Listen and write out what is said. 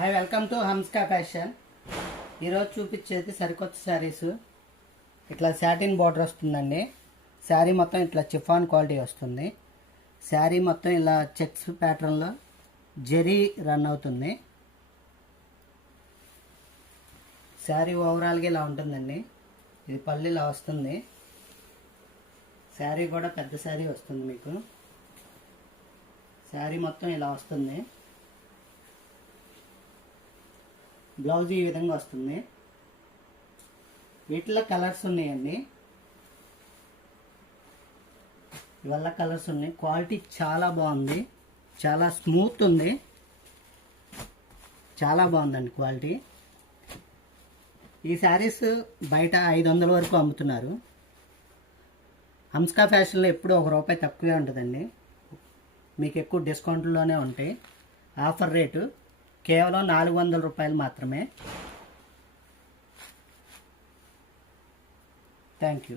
Hi, welcome to Hamska fashion. ఈరోజు చూపించేది సరికొత్త శారీస్. ఇట్లా సాటిన్ బార్డర్ వస్తుందండి. శారీ మొత్తం ఇట్లా చిఫాన్ క్వాలిటీ వస్తుంది. శారీ మొత్తం ఇలా చెక్స్ ప్యాటర్న్లో జరీ రన్ అవుతుంది. శారీ ఓవరాల్గా ఇలా ఉంటుందండి. ఇది పళ్ళు ఇలా వస్తుంది. శారీ కూడా పెద్ద శారీ వస్తుంది. మీకు శారీ మొత్తం ఇలా వస్తుంది. బ్లౌజ్ ఈ విధంగా వస్తుంది. వీటిలో కలర్స్ ఉన్నాయండి. ఇవల్ల కలర్స్ ఉన్నాయి. క్వాలిటీ చాలా బాగుంది. చాలా స్మూత్ ఉంది. చాలా బాగుందండి క్వాలిటీ. ఈ శారీస్ బయట 500 వరకు అమ్ముతున్నారు. హంస్కా ఫ్యాషన్లో ఎప్పుడు ₹1 తక్కువే ఉంటుందండి. మీకు ఎక్కువ డిస్కౌంట్లోనే ఉంటాయి. ఆఫర్ రేటు కేవలం ₹400 మాత్రమే. Thank you.